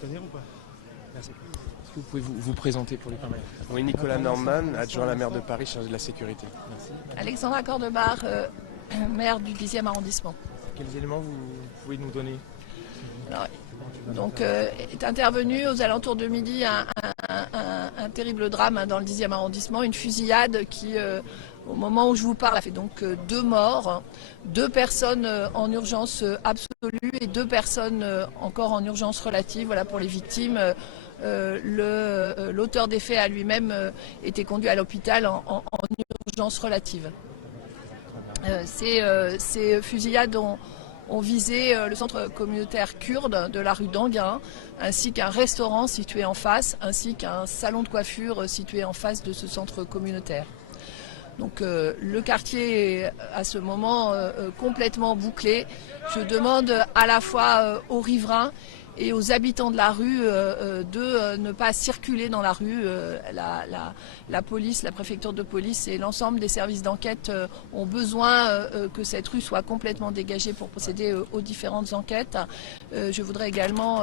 tenir ou pas? Merci. Est-ce que vous pouvez vous présenter pour les caméras? Oui, Nicolas Norman, adjoint à la maire de Paris, chargé de la sécurité. Merci. Alexandra Cordebar, maire du 10e arrondissement. Quels éléments vous pouvez nous donner? Alors, donc, est intervenu aux alentours de midi un terrible drame dans le 10e arrondissement, une fusillade qui, au moment où je vous parle, a fait donc 2 morts, 2 personnes en urgence absolue et 2 personnes encore en urgence relative. Voilà pour les victimes. L'auteur des faits a lui-même été conduit à l'hôpital en urgence relative. Ces fusillades ont visé le centre communautaire kurde de la rue d'Anguin, ainsi qu'un restaurant situé en face, ainsi qu'un salon de coiffure situé en face de ce centre communautaire. Donc le quartier est à ce moment complètement bouclé. Je demande à la fois aux riverains et aux habitants de la rue de ne pas circuler dans la rue. La police, la préfecture de police et l'ensemble des services d'enquête ont besoin que cette rue soit complètement dégagée pour procéder aux différentes enquêtes. Je voudrais également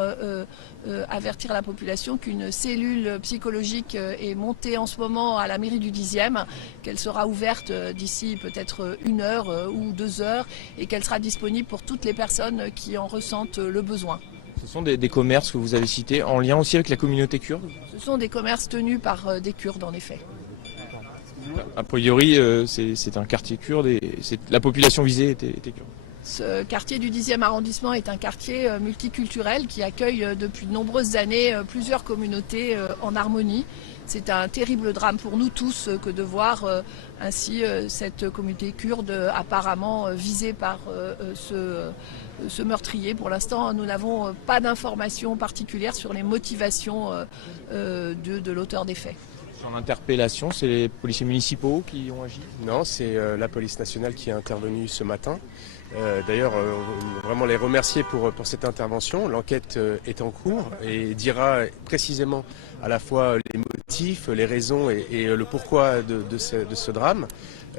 avertir la population qu'une cellule psychologique est montée en ce moment à la mairie du 10e, qu'elle sera ouverte d'ici peut-être 1 heure ou 2 heures et qu'elle sera disponible pour toutes les personnes qui en ressentent le besoin. Ce sont des commerces que vous avez cités en lien aussi avec la communauté kurde? Ce sont des commerces tenus par des Kurdes en effet. A priori, c'est un quartier kurde et la population visée était kurde. Ce quartier du 10e arrondissement est un quartier multiculturel qui accueille depuis de nombreuses années plusieurs communautés en harmonie. C'est un terrible drame pour nous tous que de voir ainsi cette communauté kurde apparemment visée par ce meurtrier. Pour l'instant, nous n'avons pas d'informations particulières sur les motivations de l'auteur des faits. En interpellation, c'est les policiers municipaux qui ont agi? Non, c'est la police nationale qui est intervenue ce matin. D'ailleurs, vraiment les remercier pour cette intervention. L'enquête est en cours et dira précisément à la fois les motifs, les raisons et le pourquoi de ce drame.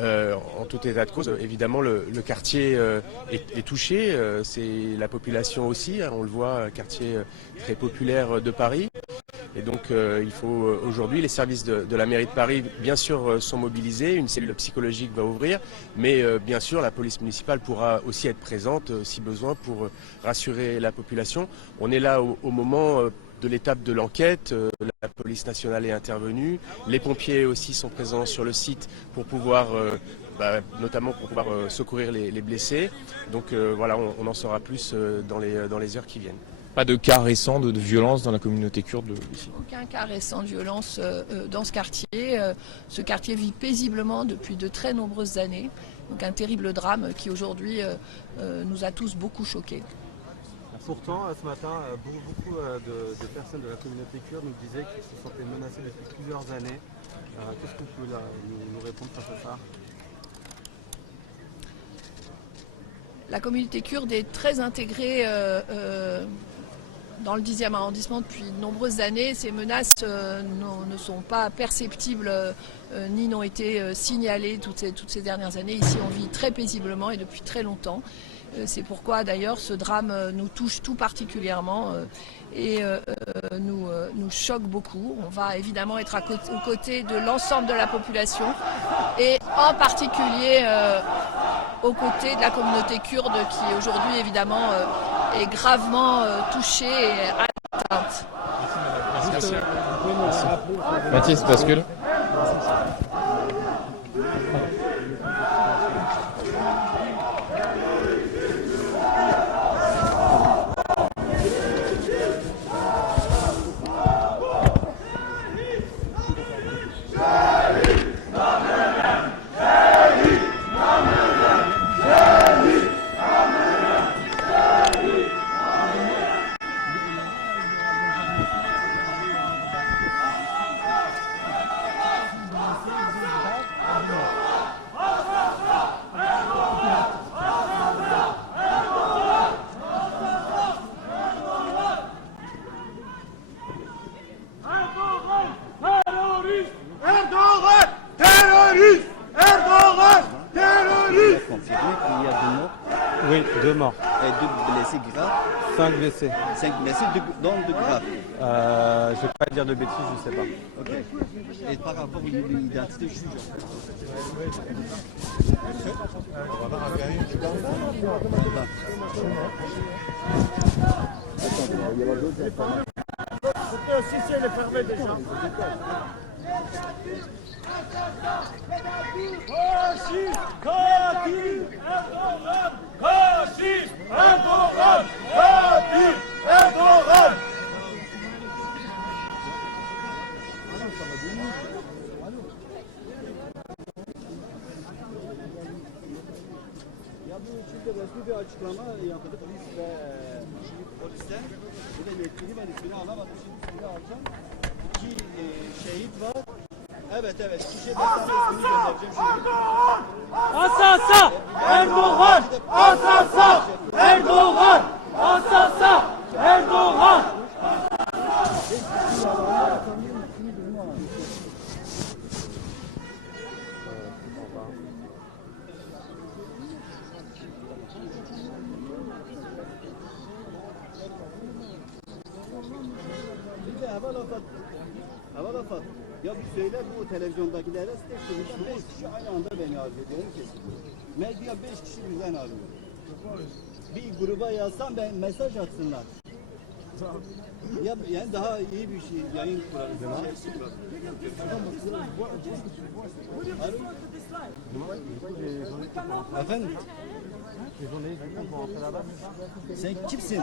En tout état de cause, évidemment, le quartier est touché, c'est la population aussi, hein, on le voit, quartier très populaire de Paris. Et donc il faut aujourd'hui, les services de la mairie de Paris, bien sûr, sont mobilisés, une cellule psychologique va ouvrir, mais bien sûr, la police municipale pourra aussi être présente, si besoin, pour rassurer la population. On est là au moment de l'étape de l'enquête, la police nationale est intervenue, les pompiers aussi sont présents sur le site pour pouvoir, notamment pour pouvoir secourir les blessés. Donc voilà, on en saura plus dans les heures qui viennent. Pas de cas récents de violence dans la communauté kurde ici? Aucun cas récent de violence dans ce quartier. Ce quartier vit paisiblement depuis de très nombreuses années. Donc un terrible drame qui aujourd'hui nous a tous beaucoup choqués. Pourtant, ce matin, beaucoup de personnes de la communauté kurde nous disaient qu'ils se sentaient menacés depuis plusieurs années. Qu'est-ce que vous pouvez nous répondre face à ça? La communauté kurde est très intégrée dans le 10e arrondissement depuis de nombreuses années. Ces menaces ne sont pas perceptibles ni n'ont été signalées toutes ces dernières années. Ici, on vit très paisiblement et depuis très longtemps. C'est pourquoi d'ailleurs ce drame nous touche tout particulièrement et nous choque beaucoup. On va évidemment être aux côtés de l'ensemble de la population et en particulier aux côtés de la communauté kurde qui aujourd'hui évidemment est gravement touchée et atteinte. Merci. Mathis, bascule. morts. Et 2 blessés graves. 5 blessés. 5 blessés, dont 2 graves. Je vais pas dire de bêtises, je sais pas. Ok. Et par rapport à l'identité juge. Ya bu için de resmi bir açıklama yapıldı. Polisten bir de yetkili ben ismini alamadım. Şimdi ismini alacağım. 2 şehit var. Evet. Kişi ben sana ismini göndereceğim şimdi. Asasa Erdoğan! Asasa Erdoğan! Asasa Erdoğan! Bir de Hava Afat. Ya bir söyle bu televizyondakilere tek 5 kişi aynı anda beni arıyor. Diyorum kesin. Medya 5 kişi birden arıyor. Bir gruba yazsam ben mesaj atsınlar. Ya yani daha iyi bir şey yayın kurarız. Efendim? Sen kimsin?